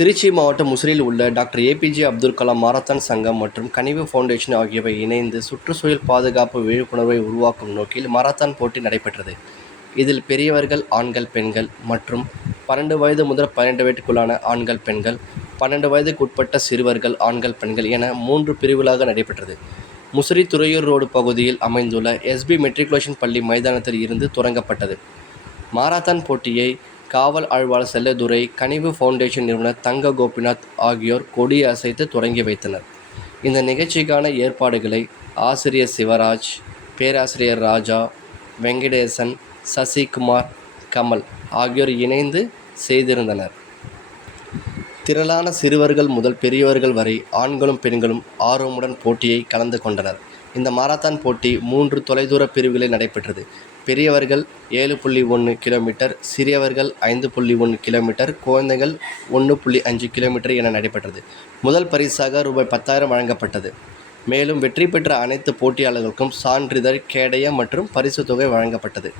திருச்சி மாவட்டம் முசிறியில் உள்ள doctor A P J Abdul Kalam marathon சங்கம் மற்றும் கனிவு ஃபவுண்டேஷன் ஆகியவை இணைந்து சுற்றுச்சூழல் பாதுகாப்பு விழிப்புணர்வை உருவாக்கும் நோக்கில் மாரத்தான் போட்டி நடைபெற்றது. இதில் பெரியவர்கள் ஆண்கள் பெண்கள் மற்றும் பன்னெண்டு வயது முதல் பன்னெண்டு வயதுக்குள்ளான ஆண்கள் பெண்கள் பன்னெண்டு வயதுக்குட்பட்ட சிறுவர்கள் ஆண்கள் பெண்கள் என மூன்று பிரிவுகளாக நடைபெற்றது. முசிறி துறையூர் ரோடு பகுதியில் அமைந்துள்ள எஸ்பி மெட்ரிகுலேஷன் பள்ளி மைதானத்தில் இருந்து தொடங்கப்பட்டது. மாரத்தான் போட்டியை காவல் ஆழ்வாளர் செல்லதுரை கனிவு ஃபவுண்டேஷன் நிறுவனர் தங்க கோபிநாத் ஆகியோர் கொடியை அசைத்து தொடங்கி வைத்தனர். இந்த நிகழ்ச்சிக்கான ஏற்பாடுகளை ஆசிரியர் சிவராஜ் பேராசிரியர் ராஜா வெங்கடேசன் சசிகுமார் கமல் ஆகியோர் இணைந்து செய்திருந்தனர். திரளான சிறுவர்கள் முதல் பெரியவர்கள் வரை ஆண்களும் பெண்களும் ஆர்வமுடன் போட்டியை கலந்து கொண்டனர். இந்த மாரத்தான் போட்டி மூன்று தொலைதூர பிரிவுகளில் நடைபெற்றது. பெரியவர்கள் ஏழு புள்ளி ஒன்று கிலோமீட்டர் சிறியவர்கள் ஐந்து புள்ளி ஒன்று கிலோமீட்டர் குழந்தைகள் ஒன்று புள்ளி அஞ்சு கிலோமீட்டர் என நடைபெற்றது. முதல் பரிசாக ரூபாய் பத்தாயிரம் வழங்கப்பட்டது. மேலும் வெற்றி பெற்ற அனைத்து போட்டியாளர்களுக்கும் சான்றிதழ் கேடயம் மற்றும் பரிசு தொகை வழங்கப்பட்டது.